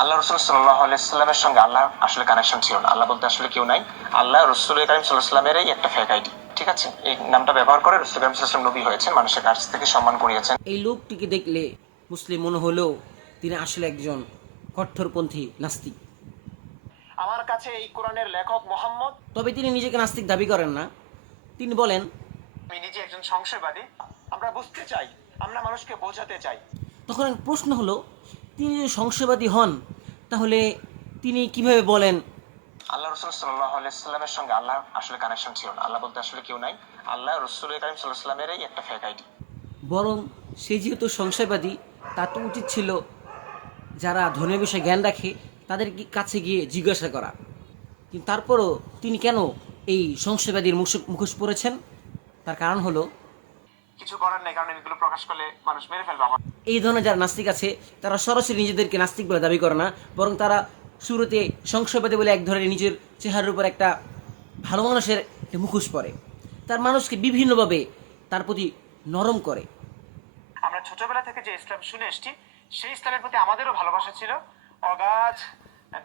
আল্লাহ রসুল সাল্লাহ আলাইস্লামের সঙ্গে আল্লাহ আসলে কানেকশন ছিল না। আল্লাহ বলতে আসলে কেউ নাই, আল্লাহ রসুল করিম সাল্লাহ সাল্লামেরই একটা ফেক আইডি। ঠিক আছে, এই নামটা ব্যবহার করে রসুল করিম সাল্লাম নবী হয়েছেন, মানুষের কাছ থেকে সম্মান করিয়েছেন। এই লোকটিকে দেখলে মুসলিম মনে হলেও তিনি আসলে একজন কট্টরপন্থী নাস্তিক। আমার কাছে এই কোরআনের লেখক মোহাম্মদ, তবে তিনি নিজেকে নাস্তিক দাবি করেন না। তিনি বলেন, আমি নিজে একজন সংশয়বাদী। আমরা বুঝতে চাই, আমরা মানুষকে বোঝাতে চাই। তখন প্রশ্ন হলো, তিনি যদি সংশয়বাদী হন তাহলে তিনি কিভাবে বলেন আল্লাহ রসুল সাল্লাহ আলাইস্লামের সঙ্গে আল্লাহ আসলে কানেকশন ছিল না। আল্লাহ বলতে আসলে কেউ নাই, আল্লাহ রসুল করিম সাল্লাহ সাল্লামেরই একটা ফেক আইডি। বরং সে যেহেতু সংশয়বাদী, তার তো উচিত ছিল যারা ধর্মীয় বিষয়ে জ্ঞান রাখে তাদের কাছে গিয়ে জিজ্ঞাসা করা। কিন্তু তারপরও তিনি কেন এই সংশয়বাদীর মুখোশ পরেছেন? তার কারণ হলো, কিছু করার নেই, কারণ এগুলো প্রকাশ করলে মানুষ মেরে ফেলবে আমার। এই ধরনের যারা নাস্তিক আছে তারা সরাসরি নিজেদেরকে নাস্তিক বলে দাবি করে না, বরং তারা শুরুতে সংশয়বাদী বলে এক ধরনের নিজের চেহারার উপর একটা ভালো মানুষের একটা মুখোশ পরে। তার মানুষকে বিভিন্নভাবে তার প্রতি নরম করে। আমরা ছোটবেলা থেকে যে ইসলাম শুনে এসেছি, সেই ইসলামের প্রতি আমাদেরও ভালোবাসা ছিল, অগাধ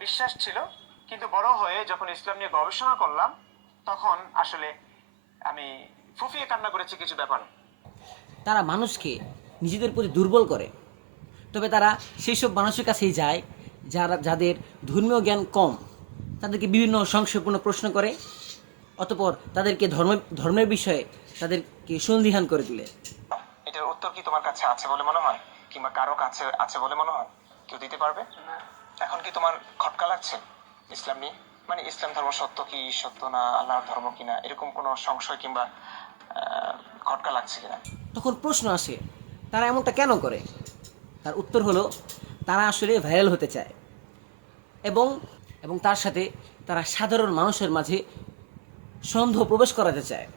বিশ্বাস ছিল। কিন্তু বড় হয়ে যখন ইসলাম নিয়ে গবেষণা করলাম, তখন আসলে আমি ফুফিয়ে কান্না করেছি কিছু ব্যাপার। তারা মানুষকে নিজেদের প্রতি দুর্বল করে। তবে তারা সেই সব মানুষের কাছেই যায় যাদের ধর্মীয় জ্ঞান কম, তাদেরকে বিভিন্ন সংশয়পূর্ণ প্রশ্ন করে, অতঃপর তাদেরকে ধর্মের বিষয়ে তাদেরকে সন্দিহান করে তোলে। এটার উত্তর কি তোমার কাছে আছে বলে মনে হয়, কিংবা কারো কাছে আছে বলে মনে হয়? কেউ দিতে পারবে? এখন কি তোমার খটকা লাগছে ইসলাম নিয়ে? মানে ইসলাম ধর্ম সত্য কি সত্য না, আল্লাহর ধর্ম কিনা, এরকম কোনো সংশয় কিংবা খটকা লাগছে কিনা? তখন প্রশ্ন আসে, তারা এমনটা কেন করে? তার উত্তর হলো, তারা আসলে ভাইরাল হতে চায় এবং এবং তার সাথে তারা সাধারণ মানুষের মাঝে সন্দেহ প্রবেশ করাতে চায়।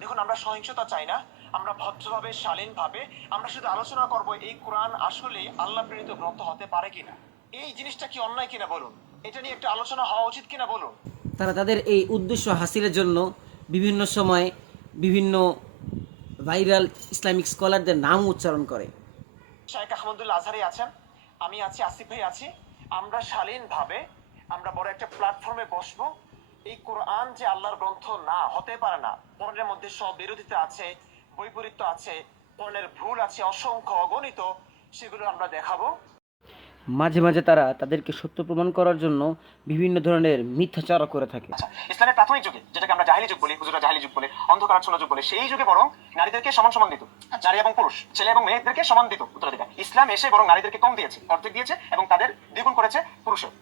দেখুন, আমরা সহিংসতা চাই না, আমরা ভদ্রভাবে শালীনভাবে আমরা শুধু আলোচনা করব এই কোরআন আসলে আল্লাহ প্রেরিত গ্রন্থ হতে পারে কিনা, এই জিনিসটা কি অন্যায় কিনা বলুন, এটা নিয়ে একটা আলোচনা হওয়া উচিত কিনা বলুন। তারা তাদের এই উদ্দেশ্য হাসিলের জন্য বিভিন্ন সময় বিভিন্ন ভাইরাল ইসলামিক স্কলারদের নাম উচ্চারণ করে। শাইখ আহমদুল্লাহ আজহারি আছেন, আমি আছি, আসিফ ভাই আছি। আমরা শালীনভাবে আমরা বড় একটা প্ল্যাটফর্মে বসবো। এই কোরআন যে আল্লাহর গ্রন্থ না, হতে পারে না। কোরআনের মধ্যে সব বিরোধিতা আছে, বৈপরীত্য আছে, কোরআনের ভুল আছে অসংখ্য অগণিত, সেগুলো আমরা দেখাবো। মাঝে মাঝে তারা তাদেরকে সত্য প্রমাণ করার জন্য বিভিন্ন ধরনের মিথ্যাচার করে থাকে। ইসলামের প্রাথমিক যুগে, যেটাকে আমরা জাহিলি যুগ বলি, হুজুরা জাহিলি যুগ বলে, অন্ধকারাচ্ছন্ন যুগ বলে, সেই যুগে বরং নারীদেরকে সমান সমান দিত, নারী এবং পুরুষ, ছেলে এবং মেয়েদেরকে সমান দিত উত্তরাধিকার। ইসলাম এসে বরং নারীদেরকে কম দিয়েছে, অর্ধেক দিয়েছে, এবং তাদের দ্বিগুণ করেছে পুরুষের।